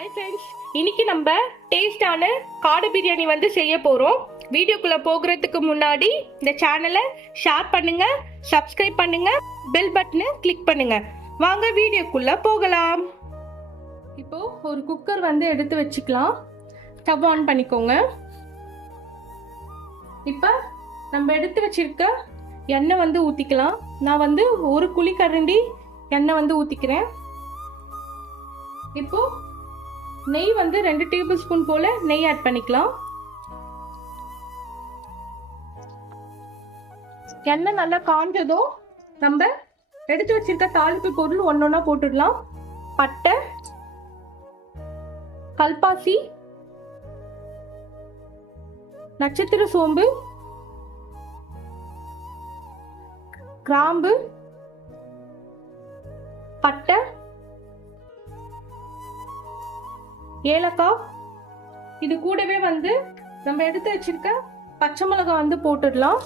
Hi friends, இன்னைக்கு நம்ம டேஸ்டான காடை பிரியாணி வந்து செய்ய போறோம். வீடியோக்குள்ள போகிறதுக்கு முன்னாடி இந்த சேனலை ஷேர் பண்ணுங்க, சப்ஸ்கிரைப் பண்ணுங்க, பெல் பட்டனை கிளிக் பண்ணுங்க. வாங்க வீடியோக்குள்ள போகலாம். இப்போ ஒரு குக்கர் வந்து எடுத்து வச்சுக்கலாம். ஸ்டவ் ஆன் பண்ணிக்கோங்க. இப்போ நம்ம எடுத்து வச்சிருக்க எண்ணெய் வந்து ஊற்றிக்கலாம். நான் வந்து ஒரு குழிக்கரண்டி எண்ணெய் வந்து ஊற்றிக்கிறேன். இப்போ நெய் வந்து 2 டேபிள் ஸ்பூன் போல நெய் ஆட் பண்ணிக்கலாம். எண்ணெய் நல்லா காஞ்சதும் நம்ம எடுத்து வச்சிருக்க தாளிப்பு பொருள் ஒன்னொன்னா போட்டுடலாம். பட்டை, கல்பாசி, நட்சத்திர சோம்பு, கிராம்பு, பட்டை, ஏலக்காய். இது கூடவே வந்து நம்ம எடுத்து வச்சிருக்க பச்சை மிளகாய் வந்து போட்டுடலாம்.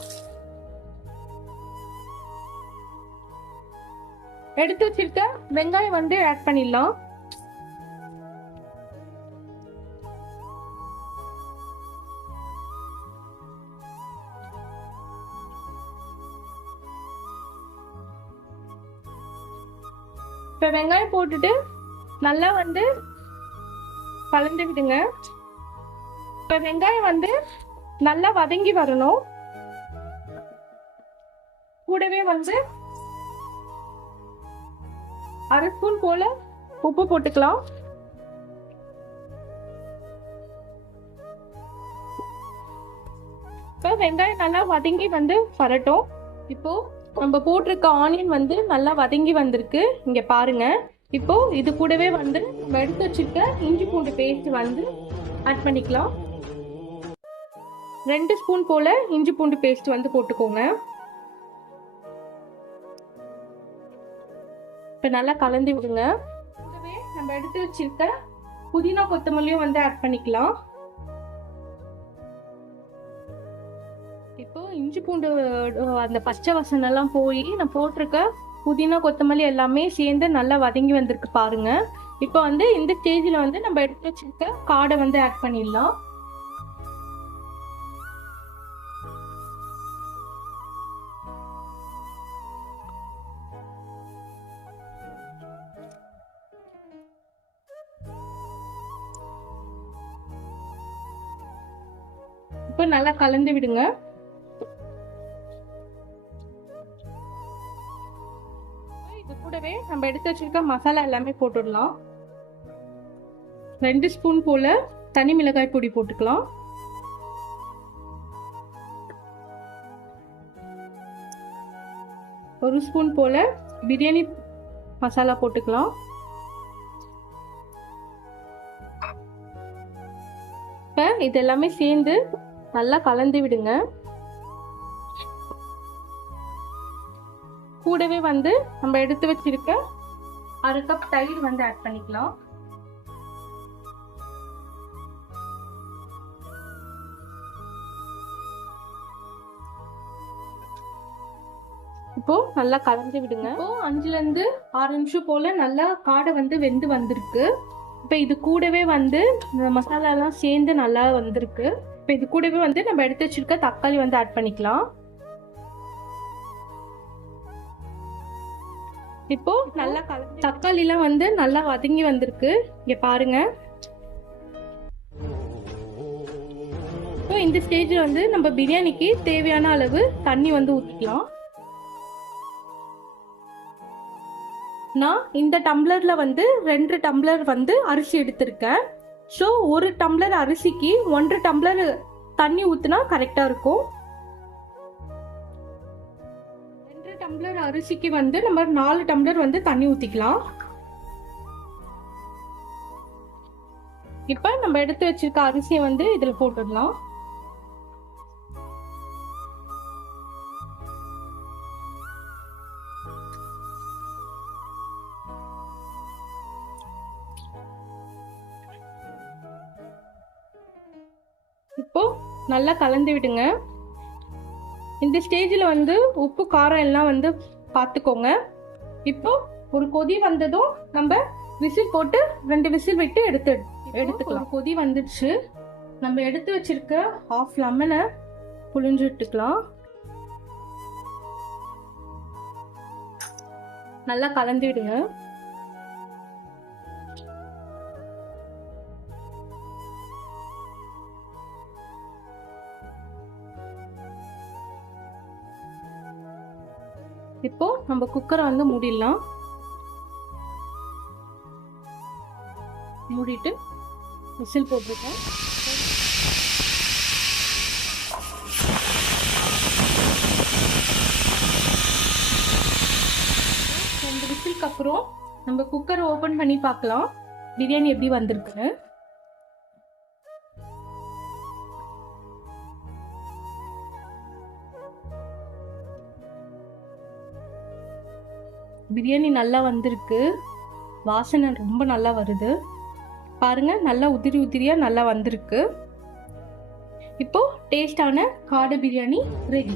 எடுத்து வச்சிருக்க வெங்காயம் வந்து ஆட் பண்ணிடலாம். இப்ப வெங்காயம் போட்டுட்டு நல்லா வந்து கலந்து விடுங்க. இப்ப வெங்காயம் வந்து நல்லா வதங்கி வரணும். கூடவே வந்து 1/2 ஸ்பூன் போல உப்பு போட்டுக்கலாம். இப்ப வெங்காயம் நல்லா வதங்கி வந்து வரட்டும். இப்போ நம்ம போட்டிருக்க ஆனியன் வந்து நல்லா வதங்கி வந்திருக்கு. இங்க பாருங்க. இப்போ இது கூடவே வந்து நம்ம எடுத்து வச்சிருக்க இஞ்சி பூண்டு பேஸ்ட் வந்து ஆட் பண்ணிக்கலாம். 2 ஸ்பூன் போல இஞ்சி பூண்டு பேஸ்ட் வந்து போட்டுக்கோங்க. இப்ப நல்லா கலந்து விடுங்க. கூடவே நம்ம எடுத்து வச்சிருக்க புதினா கொத்தமல்லியும் வந்து ஆட் பண்ணிக்கலாம். இப்போ இஞ்சி பூண்டு அந்த பச்சை வாசனை எல்லாம் போய் நான் போட்டிருக்க புதினா கொத்தமல்லி எல்லாமே சேர்ந்து நல்லா வதங்கி வந்திருக்கு பாருங்க. இப்போ வந்து இந்த ஸ்டேஜில் வந்து நம்ம எடுத்து வச்சிருக்க காடை வந்து ஆட் பண்ணிடலாம். இப்போ நல்லா கலந்து விடுங்க. இது கூடவே நம்ம எடுத்து வச்சிருக்க மசாலா எல்லாமே போட்டுடலாம். 2 ஸ்பூன் போல தனி மிளகாய் பொடி போட்டுக்கலாம். 1 ஸ்பூன் போல பிரியாணி மசாலா போட்டுக்கலாம். இப்ப இது எல்லாமே சேர்ந்து நல்லா கலந்து விடுங்க. கூடவே வந்து நம்ம எடுத்து வச்சிருக்க 1/2 கப் தயிர் வந்து ஆட் பண்ணிக்கலாம். இப்போ நல்லா கலந்து விடுங்க. இப்போ 5ல இருந்து 6 நிமிஷம் போல நல்லா காடை வந்து வெந்து வந்திருக்கு. இப்போ இது கூடவே வந்து மசாலா எல்லாம் சேர்ந்து நல்லா வந்திருக்கு. இப்போ இது கூடவே வந்து நம்ம எடுத்து வச்சிருக்க தக்காளி வந்து ஆட் பண்ணிக்கலாம். இப்போ நல்லா தக்காளி எல்லாம் வந்து நல்லா வதங்கி வந்திருக்கு. இங்க பாருங்க. இப்போ இந்த ஸ்டேஜ்ல வந்து நம்ம பிரியாணிக்கு தேவையான அளவு தண்ணி வந்து ஊற்றிக்கலாம். நான் இந்த டம்ளர்ல வந்து 2 டம்ளர் வந்து அரிசி எடுத்திருக்கேன். ஸோ 1 டம்ளர் அரிசிக்கு 1 டம்ளர் தண்ணி ஊற்றினா கரெக்டா இருக்கும். 2 டம்ளர் அரிசிக்கு வந்து நம்ம 4 டம்ளர் வந்து தண்ணி ஊற்றிக்கலாம். இப்போ நம்ம எடுத்து வச்சிருக்க அரிசியை வந்து இதில் போட்டுடலாம். இப்போ நல்லா கலந்து விடுங்க. இந்த ஸ்டேஜில் வந்து உப்பு காரம் எல்லாம் வந்து பார்த்துக்கோங்க. இப்போ ஒரு கொதி வந்ததும் நம்ம விசில் போட்டு 2 விசில் விட்டு எடுத்துக்கலாம். கொதி வந்துடுச்சு. நம்ம எடுத்து வச்சிருக்க ஹாஃப் லெமனை புழிஞ்சு விட்டுக்கலாம். நல்லா கலந்துடுங்க. இப்போ நம்ம குக்கரை வந்து மூடிடலாம். மூடிட்டு விசில் போட்டுருக்கேன். ரெண்டு விசிலுக்கு அப்புறம் நம்ம குக்கரை ஓபன் பண்ணி பார்க்கலாம் பிரியாணி எப்படி வந்திருக்குன்னு. பிரியாணி நல்லா வந்திருக்கு. வாசனை ரொம்ப நல்லா வருது பாருங்க. நல்லா உதிரி உதிரியா நல்லா வந்திருக்கு. இப்போ டேஸ்டான காடை பிரியாணி ரெடி.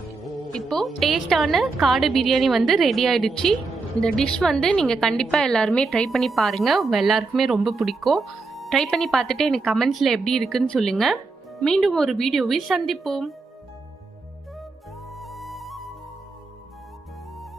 வந்து ரெடி ஆயிடுச்சு. இந்த டிஷ் வந்து நீங்கள் கண்டிப்பாக எல்லாருமே ட்ரை பண்ணி பாருங்கள். எல்லாருக்குமே ரொம்ப பிடிக்கும். ட்ரை பண்ணி பார்த்துட்டு எனக்கு கமெண்ட்ஸில் எப்படி இருக்குன்னு சொல்லுங்கள். மீண்டும் ஒரு வீடியோவில் சந்திப்போம்.